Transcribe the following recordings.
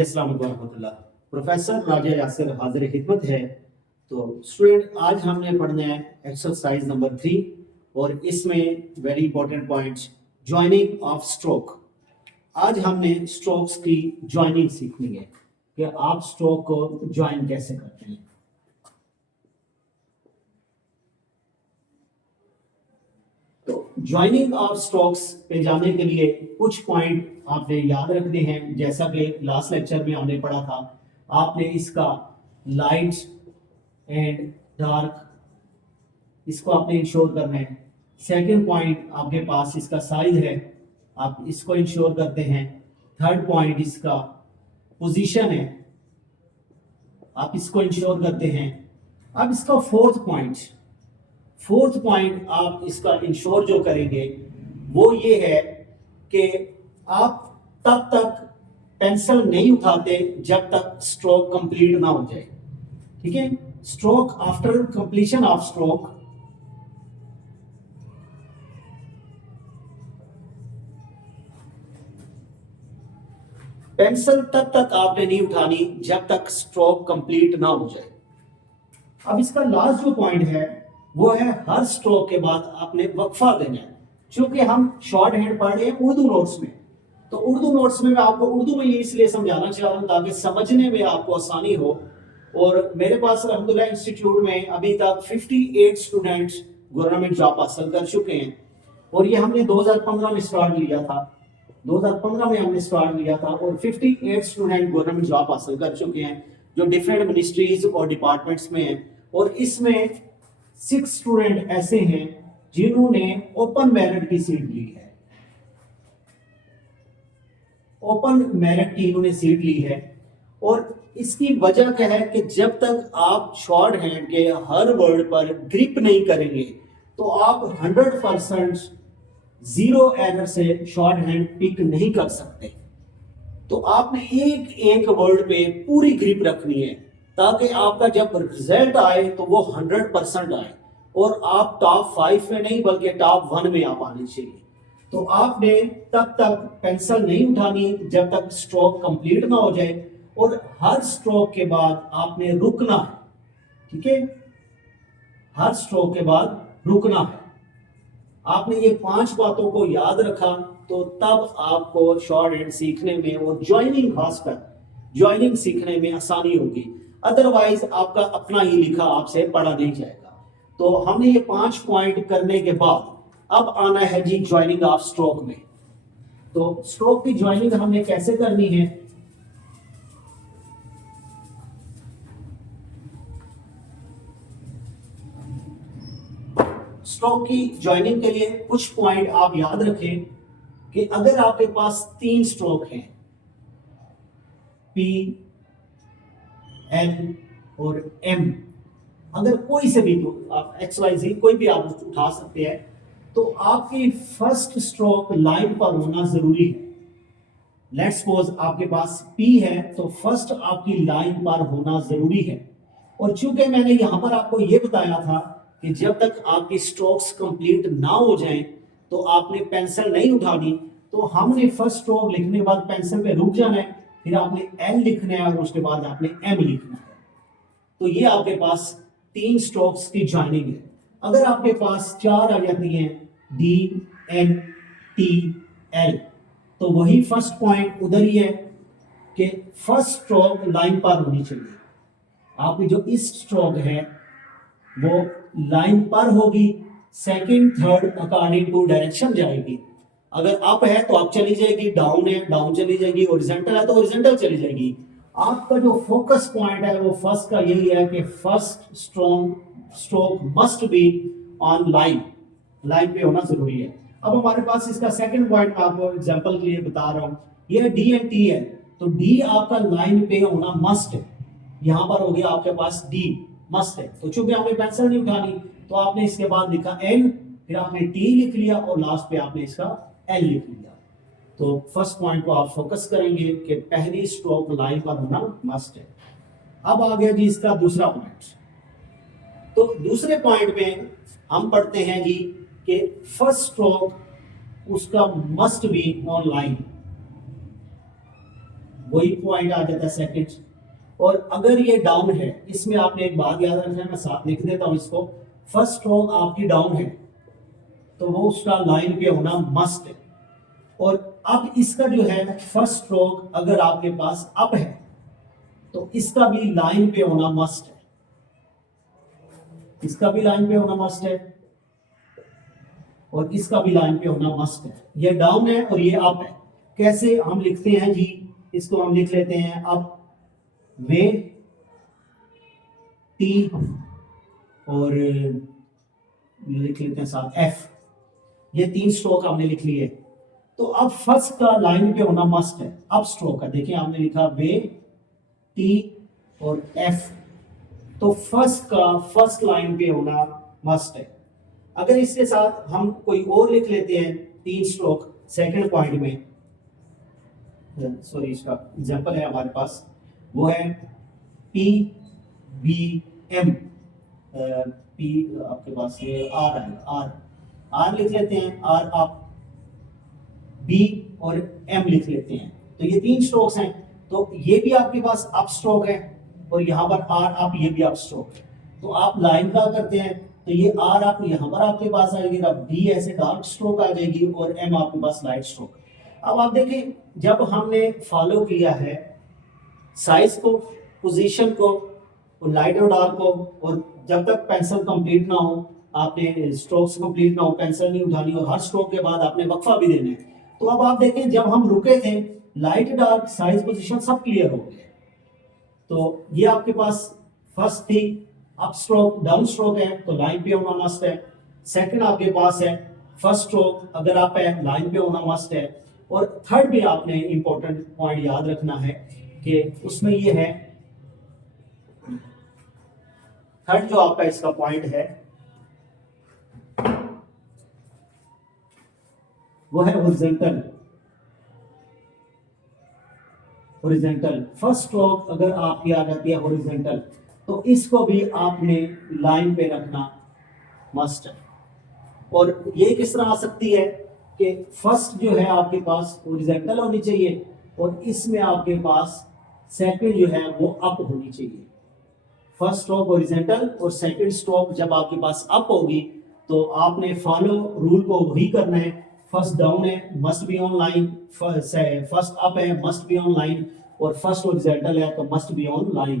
अस्सलाम वालेकुम रहमतुल्लाह। प्रोफेसर राजा यासिर हाजिर खिदमत है। तो स्टूडेंट, आज हमने पढ़ना है एक्सरसाइज नंबर 3 और इसमें very important points joining of stroke. आज हमने स्ट्रोक्स की ज्वाइनिंग सीखनी है कि आप स्ट्रोक को ज्वाइन कैसे करते हैं। तो ज्वाइनिंग ऑफ स्ट्रोक्स पे जाने के लिए कुछ पॉइंट आपने याद रखने हैं। जैसा कि लास्ट लेक्चर में हमने पढ़ा था, आपने इसका लाइट एंड डार्क इसको आपने इंश्योर करना है। सेकंड पॉइंट आपके पास इसका साइज है, आप इसको इंश्योर करते हैं। थर्ड पॉइंट इसका पोजीशन है, आप इसको इंश्योर करते हैं। अब इसका फोर्थ पॉइंट आप इसका इंश्योर जो करेंगे वो ये है कि आप तब तक पेंसिल नहीं उठाते जब तक स्ट्रोक कंप्लीट ना हो जाए। ठीक है, stroke after completion of stroke pencil तब तक आपने नहीं उठानी जब तक स्ट्रोक कंप्लीट ना हो जाए। अब इसका लास्ट जो पॉइंट है वो है हर स्ट्रोक के बाद आपने वक्फा देना है। क्योंकि हम शॉर्ट हैंड पढ़ रहे हैं उर्दू नोट्स में, तो उर्दू नोट्स में मैं आपको उर्दू में ये इसलिए समझाना चाह रहा हूं ताकि समझने में आपको आसानी हो। और मेरे पास अल्हम्दुलिल्लाह इंस्टीट्यूट में अभी तक 58 स्टूडेंट्स गवर्नमेंट जॉब हासिल कर चुके हैं। और ये हमने 2015 में स्टार्ट लिया था, 2015 में हमने स्टार्ट लिया था और 58 स्टूडेंट गवर्नमेंट जॉब हासिल कर चुके हैं जो डिफरेंट मिनिस्ट्रीज और डिपार्टमेंट्स में हैं। और इसमें 6 स्टूडेंट ऐसे हैं जिन्होंने ओपन मेरिट की सीट ली है। ओपन मेरिट की इन्होंने सीट ली है। और इसकी वजह क्या है कि जब तक आप शॉर्ट हैंड के हर वर्ड पर ग्रिप नहीं करेंगे तो आप 100% जीरो एरर से शॉर्ट हैंड पिक नहीं कर सकते। तो आपने एक एक वर्ड पे पूरी ग्रिप रखनी है ताकि आपका जब रिजल्ट आए तो वो 100% आए और आप टॉप 5 में नहीं बल्कि टॉप 1 में आप आने चाहिए। तो आपने तब तक पेंसिल नहीं उठानी जब तक स्ट्रोक कंप्लीट ना हो जाए और हर स्ट्रोक के बाद आपने रुकना है। ठीक है, हर स्ट्रोक के बाद रुकना है। आपने ये 5 बातों को याद रखा तो तब आपको शॉर्ट हैंड सीखने में और ज्वाइनिंग, खासकर ज्वाइनिंग सीखने में आसानी होगी। अदरवाइज आपका अपना ही लिखा आपसे पढ़ा नहीं जाएगा। तो हमने ये 5 पॉइंट करने के बाद अब आना है जी ज्वाइनिंग ऑफ स्ट्रोक में। तो स्ट्रोक की ज्वाइनिंग हमने कैसे करनी है। स्ट्रोक की ज्वाइनिंग के लिए कुछ पॉइंट आप याद रखें कि अगर आपके पास 3 स्ट्रोक हैं, पी, एल और एम, अगर कोई से भी, तो आप एक्स वाई जी कोई भी आप उठा सकते हैं, तो आपकी फर्स्ट स्ट्रोक लाइन पर होना जरूरी है। लेट्स सपोज आपके पास पी है तो फर्स्ट आपकी लाइन पर होना जरूरी है। और चूंकि मैंने यहां पर आपको यह बताया था कि जब तक आपकी स्ट्रोक्स कंप्लीट ना हो जाएं तो आपने पेंसिल नहीं उठानी, तो हमने फर्स्ट स्ट्रोक लिखने के बाद पेंसिल पे रुक जाना है, फिर आपने एल लिखना है और उसके बाद आपने एम लिखना है। तो ये आपके पास 3 स्ट्रोक्स की ज्वाइनिंग है। अगर आपके पास 4 आ जाती हैं, डी, एन, टी, एल, तो वही फर्स्ट पॉइंट उधर ही है कि फर्स्ट स्ट्रोक लाइन पर होनी चाहिए। आपकी जो इस स्ट्रोक है वो लाइन पर होगी, second third according to direction जाएगी। अगर अप है तो अप चली जाएगी, डाउन है डाउन चली जाएगी, हॉरिजॉन्टल है तो हॉरिजॉन्टल चली जाएगी। आपका जो फोकस पॉइंट है वो फर्स्ट का यही है कि first stroke must be on line, line पे होना जरूरी है। अब हमारे पास इसका सेकंड पॉइंट आपको एग्जांपल के लिए बता रहा हूं, ये डी एंड टी है, तो डी आपका लाइन पे होना मस्ट है। यहां पर हो गया आपके पास डी मस्ट है, तो चूंकि आपने पेंसिल नहीं उठानी तो आपने इसके बाद लिखा एन, फिर आपने टी लिख लिया और लास्ट पे आपने इसका एल लिख लिया। तो फर्स्ट पॉइंट को आप फोकस करेंगे कि पहली स्ट्रोक लाइन पर होना मस्ट है। अब आ गया जी इसका दूसरा पॉइंट। तो दूसरे पॉइंट में हम पढ़ते हैं जी कि फर्स्ट स्ट्रोक उसका मस्ट बी ऑन लाइन। वही पॉइंट आ जाता है सेकंड। और अगर ये डाउन है, इसमें आपने एक बात याद रखना है, मैं साथ लिख देता हूं इसको। फर्स्ट स्ट्रोक आपकी डाउन है तो वो उसका लाइन पे होना मस्ट है। और अब इसका जो है फर्स्ट स्ट्रोक अगर आपके पास अप है तो इसका भी लाइन पे होना मस्ट है, इसका भी लाइन पे होना मस्ट है, और इसका भी लाइन पे होना मस्ट है। ये डाउन है और ये अप है। कैसे हम लिखते हैं जी, इसको हम लिख लेते हैं अप वे टी, और लिख लेते हैं साथ एफ। ये 3 स्ट्रोक हमने लिख लिए। तो अब फर्स्ट का लाइन पे होना मस्ट है, अप स्ट्रोक का। देखिए हमने लिखा वे टी और एफ, तो फर्स्ट का फर्स्ट लाइन पे होना मस्ट है। अगर इसके साथ हम कोई और लिख लेते हैं 3 स्ट्रोक सेकंड पॉइंट में, सॉरी इसका एग्जांपल है हमारे पास, वो है पी बी एम। पी आपके पास ये आर है, आर आर लिख लेते हैं, आर आप बी और एम लिख लेते हैं। तो ये 3 स्ट्रोक्स हैं। तो ये भी आपके पास अप स्ट्रोक है और यहाँ पर आर आप, ये भी अप स्ट्रोक है। तो आप लाइन का करते हैं तो ये आर आप यहाँ पर आपके पास आ जाएगी, बी ऐसे डार्क स्ट्रोक आ जाएगी और एम आपके पास लाइट स्ट्रोक। अब आप देखें जब हमने फॉलो किया है साइज को, पोजीशन को, और लाइट और डार्क को, और जब तक पेंसिल कंप्लीट ना हो, आपने स्ट्रोक्स कंप्लीट ना हो, पेंसिल नहीं उठानी, और हर स्ट्रोक के बाद आपने वक्फा भी देना है। तो अब आप देखें जब हम रुके थे, लाइट डार्क साइज पोजीशन सब क्लियर हो गए। तो ये आपके पास फर्स्ट थी अप स्ट्रोक, डाउन स्ट्रोक है तो लाइन पे होना मस्ट है। सेकंड आपके पास है फर्स्ट स्ट्रोक, अगर आप है लाइन पे होना मस्ट है। और थर्ड भी आपने इंपॉर्टेंट पॉइंट याद रखना है कि उसमें ये है, थर्ड जो आपका इसका पॉइंट है वो है हॉरिजॉन्टल। हॉरिजॉन्टल फर्स्ट स्ट्रोक अगर आपकी आ जाती है हॉरिजॉन्टल, तो इसको भी आपने लाइन पे रखना मस्ट है। और ये किस तरह आ सकती है कि फर्स्ट जो है आपके पास हॉरिजॉन्टल होनी चाहिए और इसमें आपके पास सेकंड जो है वो अप होनी चाहिए। फर्स्ट स्ट्रोक हॉरिजॉन्टल और सेकंड स्ट्रोक जब आपके पास अप होगी तो आपने फॉलो रूल को वही करना है। फर्स्ट डाउन है must be on line, first up है मस्ट बी ऑन लाइन, और फर्स्ट हॉरिजॉन्टल है तो मस्ट बी ऑन लाइन।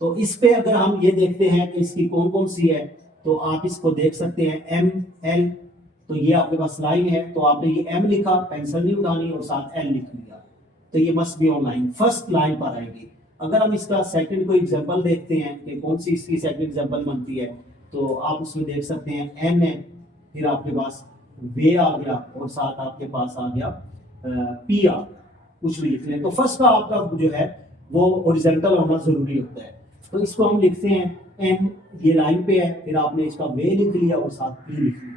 तो इस पे अगर हम ये देखते हैं कि इसकी कौन कौन सी है, तो आप इसको देख सकते हैं एम एल, तो ये आपके पास लाइन है तो आपने ये एम लिखा, पेंसिल नहीं उठानी और साथ एल लिख लिया, तो ये must be on line, first line पर आएगी। अगर हम इसका सेकंड कोई एग्जांपल देखते हैं कि कौन सी इसकी सेकंड एग्जांपल बनती है, तो आप उसमें देख सकते हैं एन है, फिर आपके पास वे आ गया और साथ आपके पास आ गया पी आ गया, कुछ भी लिख लें। तो फर्स्ट का आपका जो है वो हॉरिजॉन्टल होना जरूरी होता है। तो इसको हम लिखते हैं एन, ये लाइन पे है, फिर आपने इसका वे लिख लिया और साथ पी लिख लिया।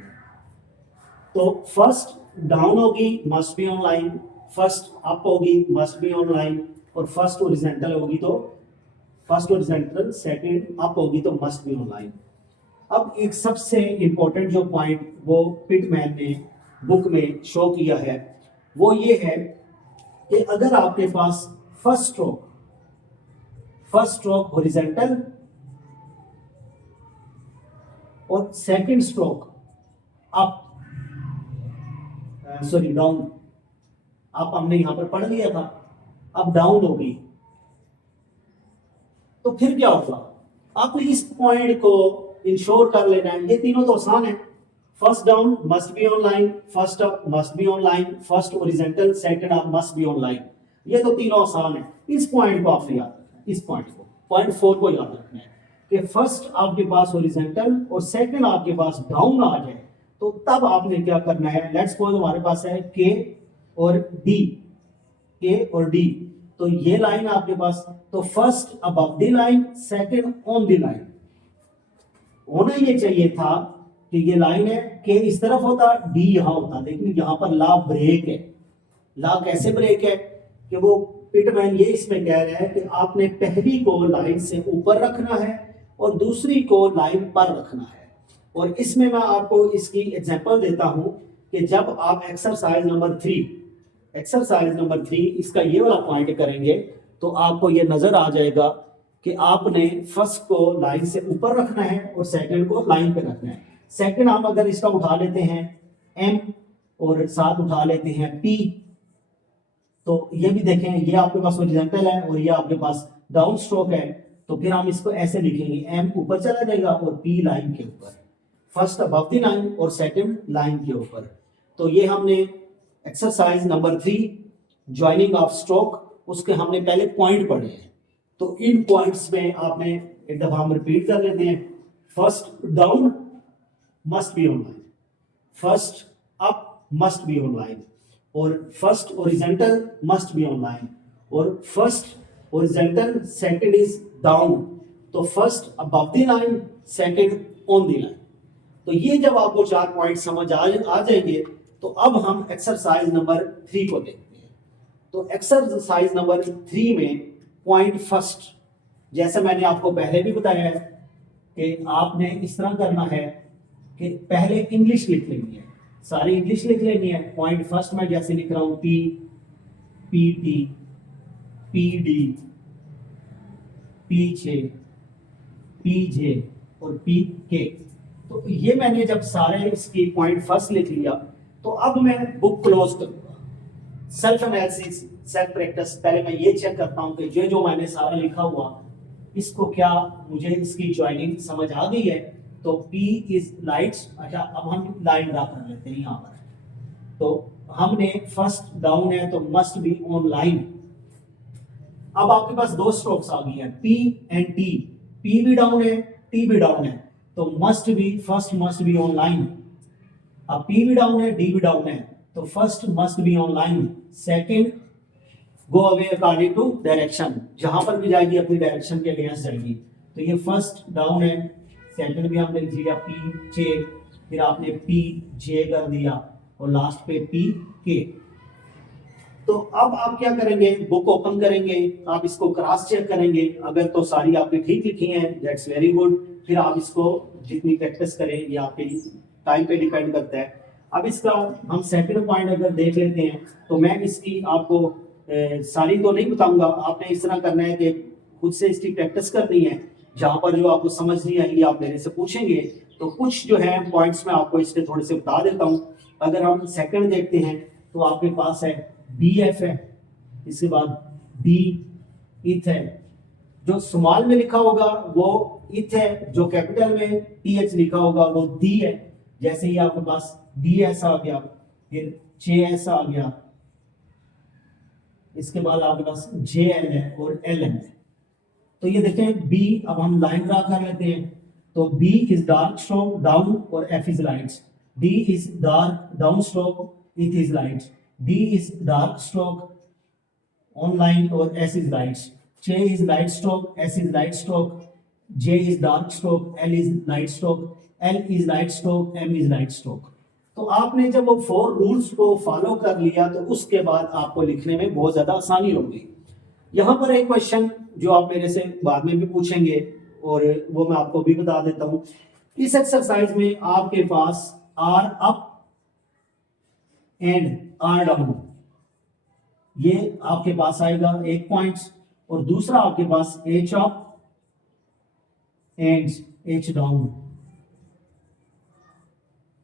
तो फर्स्ट डाउन होगी must be on line, first up होगी मस्ट बी ऑन लाइन, और फर्स्ट हॉरिजॉन्टल होगी तो फर्स्ट हॉरिजॉन्टल, सेकंड अप होगी तो मस्ट बी ऑन लाइन। अब एक सबसे इंपॉर्टेंट जो पॉइंट वो पिटमैन ने बुक में शो किया है वो ये है कि अगर आपके पास फर्स्ट स्ट्रोक हॉरिजॉन्टल और second stroke up, sorry down, up हमने यहां पर पढ़ लिया था, अब डाउन होगी, तो फिर क्या होगा? आपने इस पॉइंट को इंश्योर कर लेना है। ये तीनों तो आसान है, first down must be on line, first up must be on line, first horizontal, second up must be on line. ये तो तीनों आसान है। इस पॉइंट को आपने याद रखना है, इस पॉइंट को, पॉइंट 4 को याद रखना है कि फर्स्ट आपके पास हॉरिजॉन्टल और सेकंड आपके पास डाउन आ जाए तो तब आपने क्या करना है। लेट्स सपोज हमारे पास है के और डी, के और डी, तो ये लाइन आपके पास, तो first above the line, second on the line. होना ये चाहिए था कि ये लाइन है, के इस तरफ होता, डी यहां होता, लेकिन यहां पर ला ब्रेक है। ला कैसे ब्रेक है कि वो पिटमैन ये इसमें कह रहा है कि आपने पहली को लाइन से ऊपर रखना है और दूसरी को लाइन पर रखना है। और इसमें मैं आपको इसकी एग्जांपल देता हूं कि जब आप एक्सरसाइज नंबर 3 एक्सरसाइज नंबर 3 इसका ये वाला पॉइंट करेंगे तो आपको ये नजर आ जाएगा कि आपने फर्स्ट को लाइन से ऊपर रखना है और सेकंड को लाइन पे रखना है। सेकंड हम अगर इसका उठा लेते हैं एम और साथ उठा लेते हैं पी, तो ये भी देखें ये आपके पास हॉरिजॉन्टल है और ये आपके पास डाउन स्ट्रोक है, तो फिर हम इसको ऐसे लिखेंगे एम ऊपर चला जाएगा और पी लाइन के ऊपर, फर्स्ट अबव द लाइन और सेकंड लाइन के ऊपर। तो ये हमने exercise number 3 joining of stroke, उसके हमने पहले पॉइंट पढ़े हैं। तो इन पॉइंट्स में आपने एक दफा हम रिपीट कर लेते हैं। First down must be on line, first up must be on line, और first horizontal must be on line, और first horizontal second is down, तो first above the line second on the line. तो ये जब आपको 4 point समझ आ जाएंगे तो अब हम एक्सरसाइज नंबर 3 को देखते हैं। तो एक्सरसाइज नंबर 3 में पॉइंट फर्स्ट, जैसे मैंने आपको पहले भी बताया है कि आपने इस तरह करना है कि पहले इंग्लिश लिख लेनी है, सारी इंग्लिश लिख लेनी है। पॉइंट फर्स्ट में जैसे लिख रहा हूं P, P T, P D, P जे, पी जे और पी के। तो ये मैंने जब सारे इसकी पॉइंट फर्स्ट लिख लिया तो अब मैं बुक क्लोज करूंगा। सेल्फ एनालिसिस, सेल्फ प्रैक्टिस, पहले मैं ये चेक करता हूं कि जो मैंने सारा लिखा हुआ इसको क्या मुझे इसकी ज्वाइनिंग समझ आ गई है। तो P इज लाइट्स, अच्छा अब हम लाइन ड्रा कर लेते हैं यहाँ पर। तो हमने फर्स्ट डाउन है तो मस्ट बी ऑन लाइन। अब आपके पास 2 स्ट्रोक्स आ गई हैं P एंड T, P भी डाउन है T भी डाउन है, तो must be first must be on line. अब P भी डाउन है D भी डाउन है, तो first must be on line, second go away according to direction, जहां पर भी जाएगी अपनी डायरेक्शन के अगेंस्ट जाएगी। तो ये फर्स्ट डाउन है, सेकंड भी हमने लिख दिया P जे, फिर आपने P जे कर दिया और लास्ट पे P के। तो अब आप क्या करेंगे, बुक ओपन करेंगे, आप इसको क्रॉस चेक करेंगे, अगर तो सारी आपने ठीक लिखी हैं दैट्स वेरी गुड। फिर आप इसको जितनी प्रैक्टिस करें ये आपके टाइम पे डिपेंड करता है। अब इसका हम सेकंड पॉइंट अगर देख लेते हैं तो मैं इसकी आपको सारी तो नहीं बताऊंगा, आपने इस तरह करना है कि खुद से इसकी प्रैक्टिस करनी है। जहां पर जो आपको समझ नहीं आएगी आप मेरे से पूछेंगे, तो कुछ जो है पॉइंट्स में आपको इसके थोड़े से बता देता हूं। अगर हम सेकंड देखते हैं तो आपके पास है BF है, इसके बाद D इथ है, जो स्मॉल में लिखा होगा वो इथ है, जो कैपिटल में TH लिखा होगा वो D है। जैसे ही आपके पास D ऐसा आ गया, फिर J ऐसा आ गया, इसके बाद आपके पास JL है और LM है। तो ये देखें B, अब हम लाइन ड्रा कर लेते हैं। तो B is dark stroke down और F is lights, D is dark down stroke, इथ is lights, D is dark stroke on line और S is lights, J is light stroke, S is light stroke, J is dark stroke, L is light stroke, L is light stroke, M is light stroke। तो आपने जब वो 4 rules को follow कर लिया तो उसके बाद आपको लिखने में बहुत ज्यादा आसानी होगी। यहाँ पर एक क्वेश्चन जो आप मेरे से बाद में भी पूछेंगे और वो मैं आपको भी बता देता हूँ। इस एक्सरसाइज में आपके पास R up and R down, ये आपके पास आएगा 1 पॉइंट, और दूसरा आपके पास H up and H down.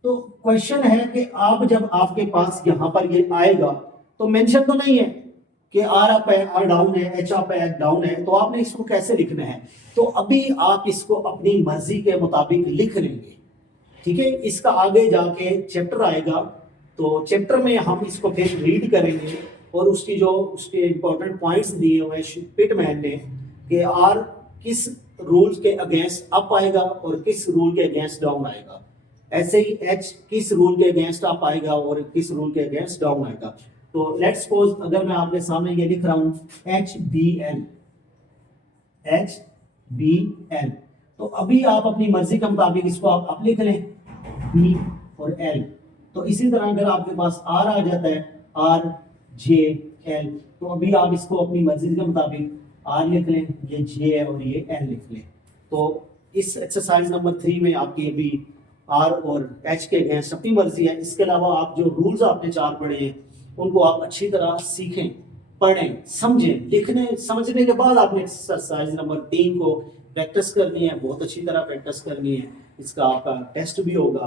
तो क्वेश्चन है कि आप जब आपके पास यहां पर ये आएगा तो मेंशन तो नहीं है कि R अप है R डाउन है H अप है H डाउन है, तो आपने इसको कैसे लिखना है। तो अभी आप इसको अपनी मर्जी के मुताबिक लिख लेंगे, ठीक है। इसका आगे जाके चैप्टर आएगा तो चैप्टर में हम इसको फिर रीड करेंगे और उसके इंपॉर्टेंट पॉइंट्स दिए हुए हैं पिटमैन ने कि R किस रूल के अगेंस्ट अप आएगा और किस रूल के अगेंस्ट डाउन आएगा, ऐसे ही H किस रूल के अगेंस्ट अप आएगा और किस रूल के अगेंस्ट डाउन आएगा। तो लेट्स सपोज अगर मैं आपके सामने ये लिख रहा हूं HBL, तो अभी आप अपनी मर्जी के मुताबिक इसको आप लिख लें B और L। तो इसी तरह अगर आपके पास R आ जाता है RJL, तो अभी आप इसको अपनी मर्जी के मुताबिक R लिख लें, ये J है और ये L लिख लें। तो इस एक्सरसाइज नंबर 3 में आपकी अभी R और H के अगेंस्ट अपनी मर्जी है। इसके अलावा आप जो रूल्स आपने 4 पढ़े हैं उनको आप अच्छी तरह सीखें, पढ़ें, समझें। लिखने समझने के बाद आपने एक्सरसाइज नंबर 3 को प्रैक्टिस करनी है, बहुत अच्छी तरह प्रैक्टिस करनी है। इसका आपका टेस्ट भी होगा।